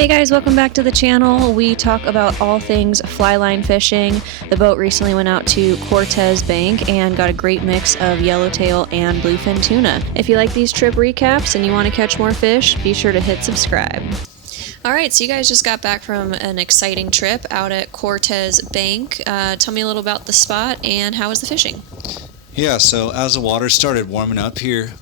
Hey guys, welcome back to the channel. We talk about all things fly line fishing. The boat recently went out to Cortez Bank and got a great mix of yellowtail and bluefin tuna. If you like these trip recaps and you want to catch more fish, be sure to hit subscribe. Alright, so you guys just got back from an exciting trip out at Cortez Bank. Tell me a little about the spot and how was the fishing? Yeah, so as the water started warming up here,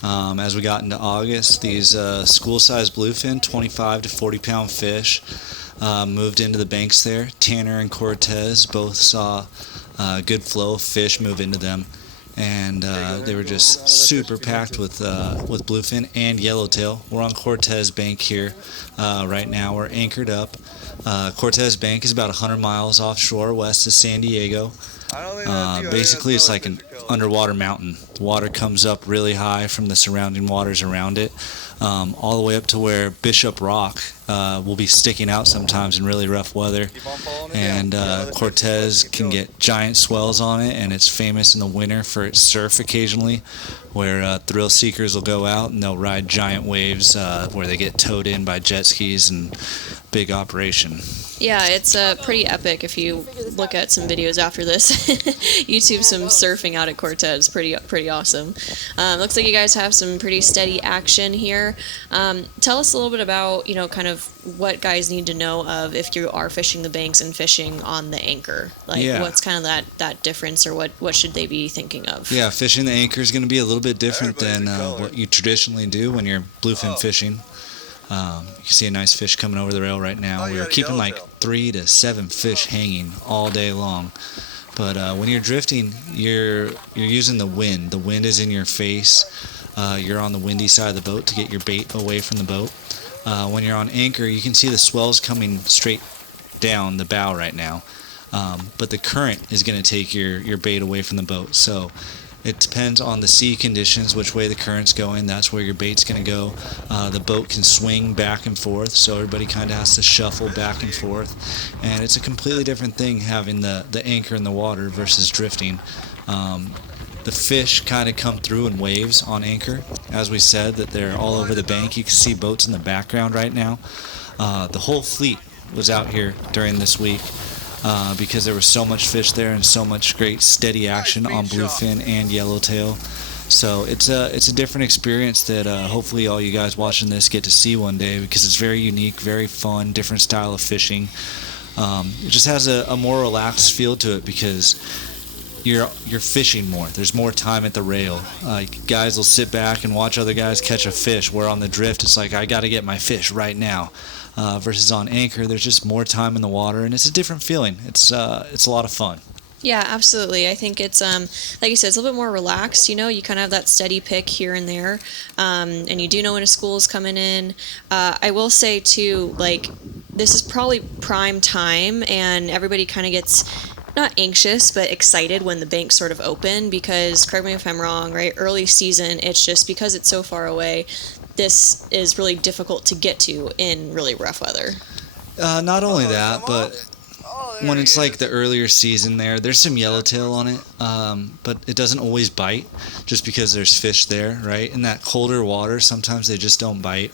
as we got into August, these school-sized bluefin, 25 to 40-pound fish, moved into the banks there. Tanner and Cortez both saw a good flow of fish move into them, and they were just super packed with bluefin and yellowtail. We're on Cortez Bank here right now. We're anchored up. Cortez Bank is about 100 miles offshore west of San Diego. Basically, it's like an underwater mountain. The water comes up really high from the surrounding waters around it, all the way up to where Bishop Rock will be sticking out sometimes in really rough weather. And Cortez can get giant swells on it, and it's famous in the winter for its surf occasionally, where thrill seekers will go out and they'll ride giant waves where they get towed in by jet skis and big operation. Yeah, it's pretty epic if you look at some videos after this. YouTube some surfing out at Cortez, pretty awesome. Looks like you guys have some pretty steady action here. Tell us a little bit about, kind of what guys need to know of if you are fishing the banks and fishing on the anchor. What's kind of that difference, or what should they be thinking of? Yeah, fishing the anchor is going to be a little bit different than what you traditionally do when you're bluefin fishing. You can see a nice fish coming over the rail right now. We were keeping like 3 to 7 fish hanging all day long. But when you're drifting, you're using the wind. The wind is in your face. You're on the windy side of the boat to get your bait away from the boat. When you're on anchor, you can see the swells coming straight down the bow right now. But the current is going to take your bait away from the boat. So it depends on the sea conditions, which way the current's going. That's where your bait's going to go. The boat can swing back and forth, so everybody kind of has to shuffle back and forth. And it's a completely different thing having the anchor in the water versus drifting. The fish kind of come through in waves on anchor. As we said, that they're all over the bank. You can see boats in the background right now. The whole fleet was out here during this week. Because there was so much fish there and so much great steady action on bluefin and yellowtail. So it's a different experience that hopefully all you guys watching this get to see one day, because it's very unique, very fun, different style of fishing. It just has a more relaxed feel to it because you're fishing more. There's more time at the rail. Guys will sit back and watch other guys catch a fish, where on the drift it's like, I got to get my fish right now. Versus on anchor, there's just more time in the water, and it's a different feeling. It's a lot of fun. Yeah, absolutely. I think it's, like you said, it's a little bit more relaxed. You kind of have that steady pick here and there, and you do know when a school is coming in. I will say, too, this is probably prime time, and everybody kind of gets not anxious, but excited when the banks sort of open, because, correct me if I'm wrong, right, early season, it's just because it's so far away, this is really difficult to get to in really rough weather. Not only that, but when it's like the earlier season there's some yellowtail on it, but it doesn't always bite just because there's fish there, right? In that colder water, sometimes they just don't bite.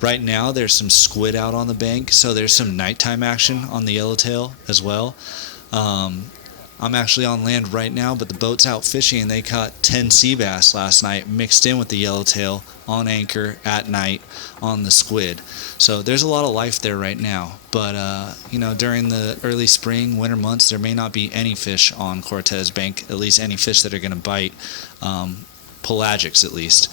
Right now, there's some squid out on the bank, so there's some nighttime action on the yellowtail as well. I'm actually on land right now, but the boat's out fishing, and they caught 10 sea bass last night mixed in with the yellowtail on anchor at night on the squid. So there's a lot of life there right now. But, during the early spring, winter months, there may not be any fish on Cortez Bank, at least any fish that are going to bite, pelagics at least.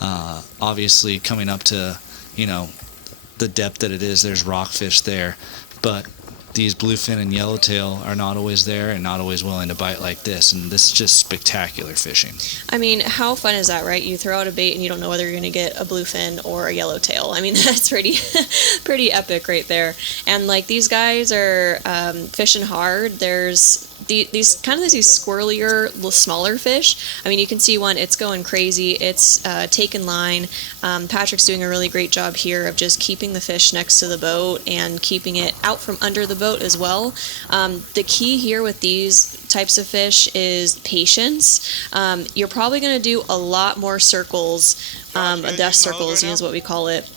Obviously, coming up to, the depth that it is, there's rockfish there. But these bluefin and yellowtail are not always there and not always willing to bite like this, and this is just spectacular fishing. I mean, how fun is that, right? You throw out a bait and you don't know whether you're going to get a bluefin or a yellowtail. I mean, that's pretty epic right there. And these guys are fishing hard. There's these squirrelier, little smaller fish. I mean, you can see one, it's going crazy. It's taking line. Patrick's doing a really great job here of just keeping the fish next to the boat and keeping it out from under the boat as well. The key here with these types of fish is patience. You're probably going to do a lot more circles, death circles, is what we call it,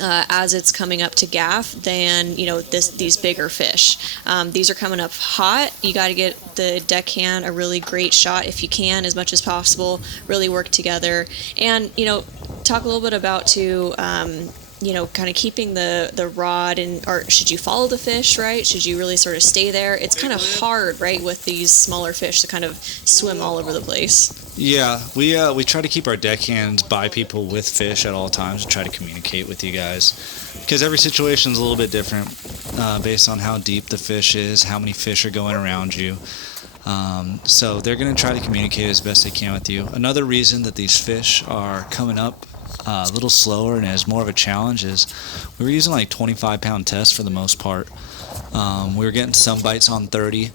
as it's coming up to gaff than these bigger fish. These are coming up hot. You got to get the deckhand a really great shot if you can, as much as possible. Really work together, and talk a little bit about too. Kind of keeping the rod, or should you follow the fish, right? Should you really sort of stay there? It's kind of hard, right, with these smaller fish to kind of swim all over the place. Yeah, we try to keep our deckhands by people with fish at all times and try to communicate with you guys, because every situation is a little bit different based on how deep the fish is, how many fish are going around you. So they're going to try to communicate as best they can with you. Another reason that these fish are coming up a little slower and as more of a challenge is we were using like 25-pound tests for the most part. We were getting some bites on 30,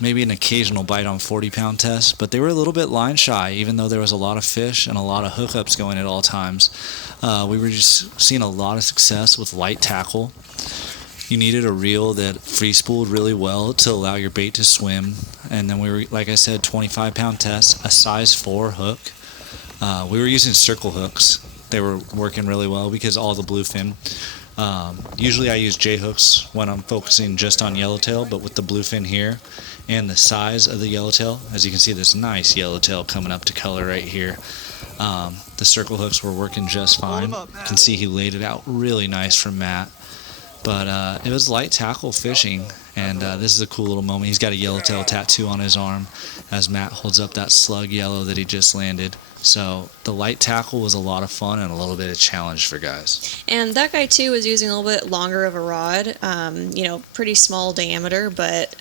maybe an occasional bite on 40-pound tests, but they were a little bit line shy, even though there was a lot of fish and a lot of hookups going at all times. We were just seeing a lot of success with light tackle. You needed a reel that free spooled really well to allow your bait to swim, and then we were, like I said, 25-pound tests, a size 4 hook. We were using circle hooks. They were working really well because all the bluefin. Usually I use J hooks when I'm focusing just on yellowtail, but with the bluefin here and the size of the yellowtail, as you can see, this nice yellowtail coming up to color right here. The circle hooks were working just fine. You can see he laid it out really nice from Matt. But it was light tackle fishing, and this is a cool little moment. He's got a yellowtail tattoo on his arm as Matt holds up that slug yellow that he just landed. So the light tackle was a lot of fun and a little bit of challenge for guys. And that guy too was using a little bit longer of a rod, pretty small diameter, but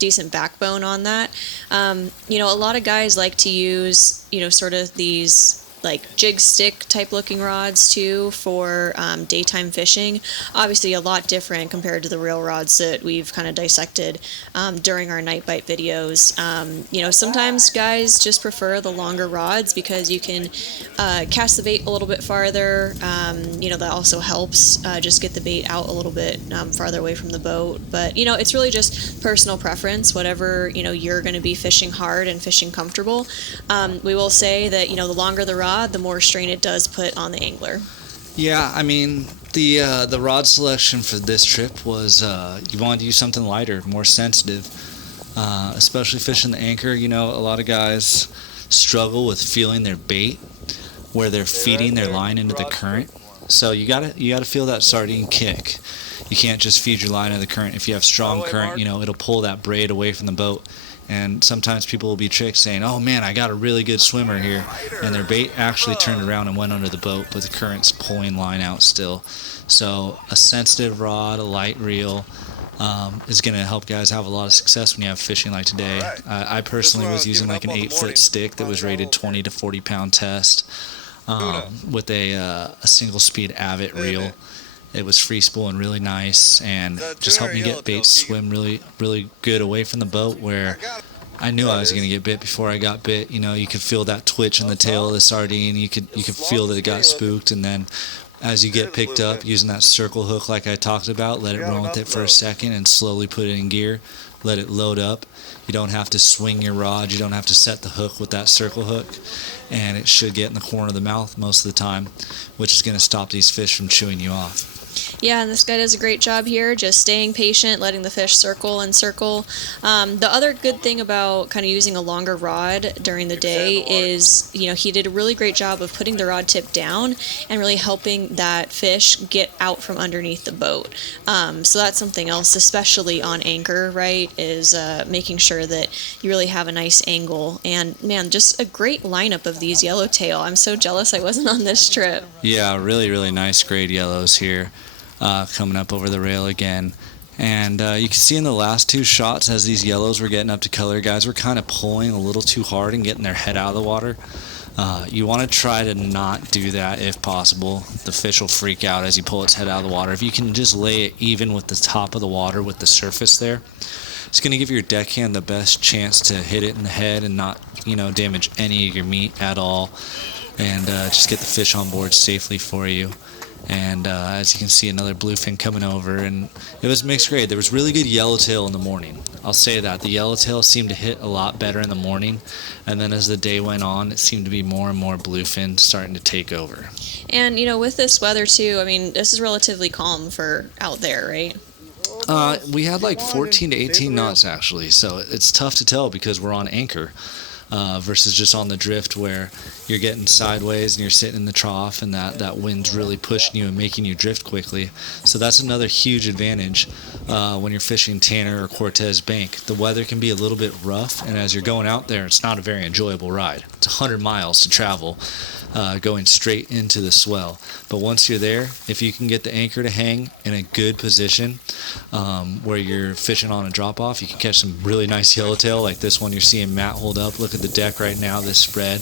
decent backbone on that. A lot of guys like to use, sort of these like jig stick type looking rods too for daytime fishing. Obviously a lot different compared to the real rods that we've kind of dissected during our night bite videos. Sometimes guys just prefer the longer rods because you can cast the bait a little bit farther. That also helps just get the bait out a little bit farther away from the boat. But it's really just personal preference, whatever you're going to be fishing hard and fishing comfortable. We will say that the longer the rod, the more strain it does put on the angler. Yeah, I mean, the rod selection for this trip was you wanted to use something lighter, more sensitive, especially fishing the anchor. A lot of guys struggle with feeling their bait where they're feeding their line into the current. So you gotta feel that sardine kick. You can't just feed your line into the current. If you have strong current, it'll pull that braid away from the boat. And sometimes people will be tricked saying, oh man, I got a really good swimmer here. And their bait actually turned around and went under the boat, but the current's pulling line out still. So a sensitive rod, a light reel, is going to help guys have a lot of success when you have fishing like today. I personally was using like an 8-foot stick that was rated 20 to 40 pound test with a single speed Avit reel. It was free spooling really nice and just helped me get bait swim really, really good away from the boat where I knew I was going to get bit before I got bit. You could feel that twitch in the tail of the sardine. You could feel that it got spooked, and then as you get picked up using that circle hook like I talked about, let it run with it for a second and slowly put it in gear. Let it load up. You don't have to swing your rod. You don't have to set the hook with that circle hook, and it should get in the corner of the mouth most of the time, which is going to stop these fish from chewing you off. Yeah, and this guy does a great job here, just staying patient, letting the fish circle and circle. The other good thing about kind of using a longer rod during the day is, he did a really great job of putting the rod tip down and really helping that fish get out from underneath the boat. So that's something else, especially on anchor, right, is making sure that you really have a nice angle. And, man, just a great lineup of these yellowtail. I'm so jealous I wasn't on this trip. Yeah, really, really nice grade yellows here. Coming up over the rail again. And you can see in the last two shots as these yellows were getting up to color, guys were kind of pulling a little too hard and getting their head out of the water. You want to try to not do that if possible. The fish will freak out as you pull its head out of the water. If you can just lay it even with the top of the water with the surface there, it's going to give your deckhand the best chance to hit it in the head and not damage any of your meat at all, and just get the fish on board safely for you. And as you can see, another bluefin coming over, and it was mixed grade. There was really good yellowtail in the morning. I'll say that. The yellowtail seemed to hit a lot better in the morning, and then as the day went on, it seemed to be more and more bluefin starting to take over. And, with this weather, too, I mean, this is relatively calm for out there, right? We had like 14 to 18 knots, actually, so it's tough to tell because we're on anchor. Versus just on the drift where you're getting sideways and you're sitting in the trough and that wind's really pushing you and making you drift quickly. So that's another huge advantage when you're fishing Tanner or Cortez Bank. The weather can be a little bit rough, and as you're going out there, it's not a very enjoyable ride. It's 100 miles to travel going straight into the swell. But once you're there, if you can get the anchor to hang in a good position where you're fishing on a drop-off, you can catch some really nice yellowtail like this one you're seeing Matt hold up. Look at the deck right now, this spread,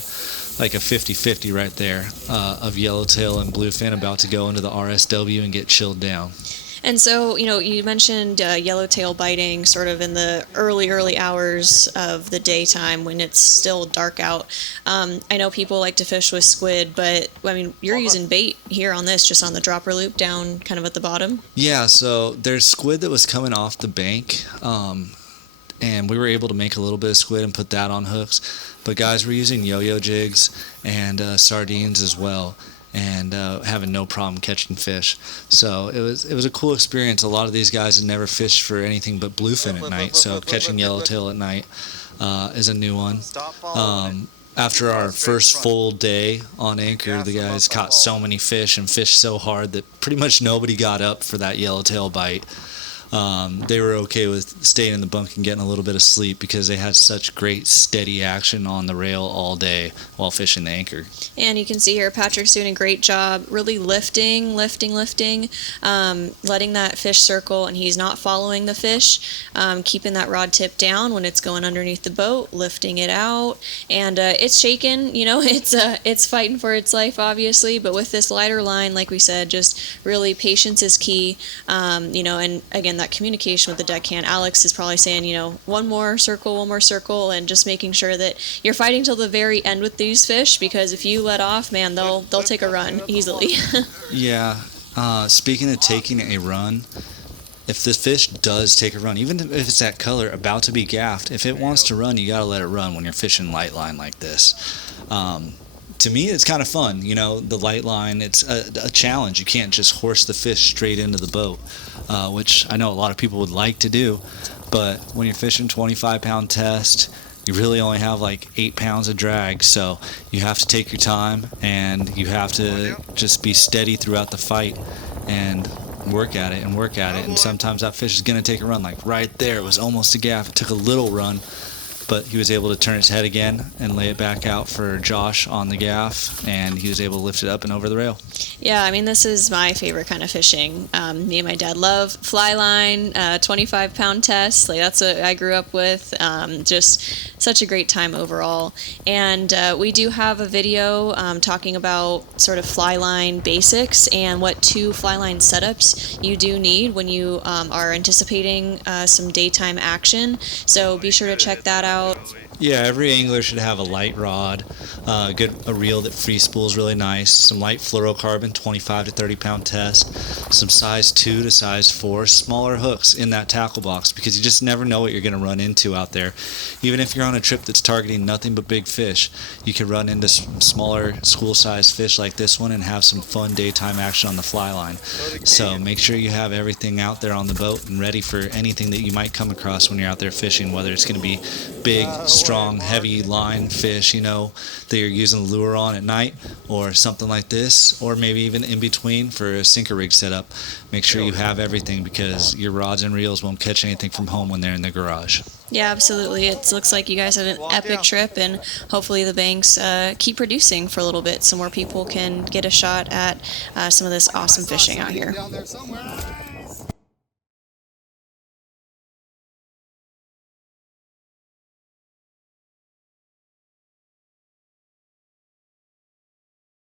like a 50-50 right there of yellowtail and bluefin about to go into the RSW and get chilled down. And so, you mentioned yellowtail biting sort of in the early hours of the daytime when it's still dark out. I know people like to fish with squid, but, I mean, you're using bait here on this, just on the dropper loop down kind of at the bottom? Yeah, so there's squid that was coming off the bank, and we were able to make a little bit of squid and put that on hooks. But guys, we're using yo-yo jigs and sardines as well, and having no problem catching fish. So it was a cool experience. A lot of these guys had never fished for anything but bluefin at night, so catching yellowtail at night is a new one. After our first full day on anchor, the guys caught so many fish and fished so hard that pretty much nobody got up for that yellowtail bite. They were okay with staying in the bunk and getting a little bit of sleep because they had such great steady action on the rail all day while fishing the anchor. And you can see here Patrick's doing a great job really lifting, letting that fish circle, and he's not following the fish, keeping that rod tip down when it's going underneath the boat, lifting it out, and it's shaking, it's fighting for its life, obviously, but with this lighter line, like we said, just really patience is key, and again, that communication with the deckhand. Alex is probably saying, one more circle, and just making sure that you're fighting till the very end with these fish, because if you let off, man, they'll take a run easily. Yeah. Speaking of taking a run, if the fish does take a run, even if it's that color about to be gaffed, if it wants to run, you got to let it run when you're fishing light line like this. To me, it's kind of fun. The light line, it's a challenge. You can't just horse the fish straight into the boat, which I know a lot of people would like to do. But when you're fishing 25-pound test, you really only have like 8 pounds of drag. So you have to take your time, and you have to just be steady throughout the fight and work at it. And sometimes that fish is going to take a run. Like right there, it was almost a gaff. It took a little run, but he was able to turn his head again and lay it back out for Josh on the gaff, and he was able to lift it up and over the rail. Yeah, I mean, this is my favorite kind of fishing. Me and my dad love fly line, 25-pound tests. Like, that's what I grew up with. Just such a great time overall. And we do have a video talking about sort of fly line basics and what 2 fly line setups you do need when you are anticipating some daytime action. So be sure to check that out. Yeah, every angler should have a light rod, a reel that free spools really nice, some light fluorocarbon, 25 to 30 pound test, some size 2 to size 4, smaller hooks in that tackle box, because you just never know what you're going to run into out there. Even if you're on a trip that's targeting nothing but big fish, you could run into smaller school-sized fish like this one and have some fun daytime action on the fly line. So make sure you have everything out there on the boat and ready for anything that you might come across when you're out there fishing, whether it's going to be big, strong, heavy line fish, that you're using the lure on at night, or something like this, or maybe even in between for a sinker rig setup. Make sure you have everything, because your rods and reels won't catch anything from home when they're in the garage. Yeah, absolutely. It looks like you guys had an epic trip, and hopefully the banks keep producing for a little bit so more people can get a shot at some of this awesome fishing out here.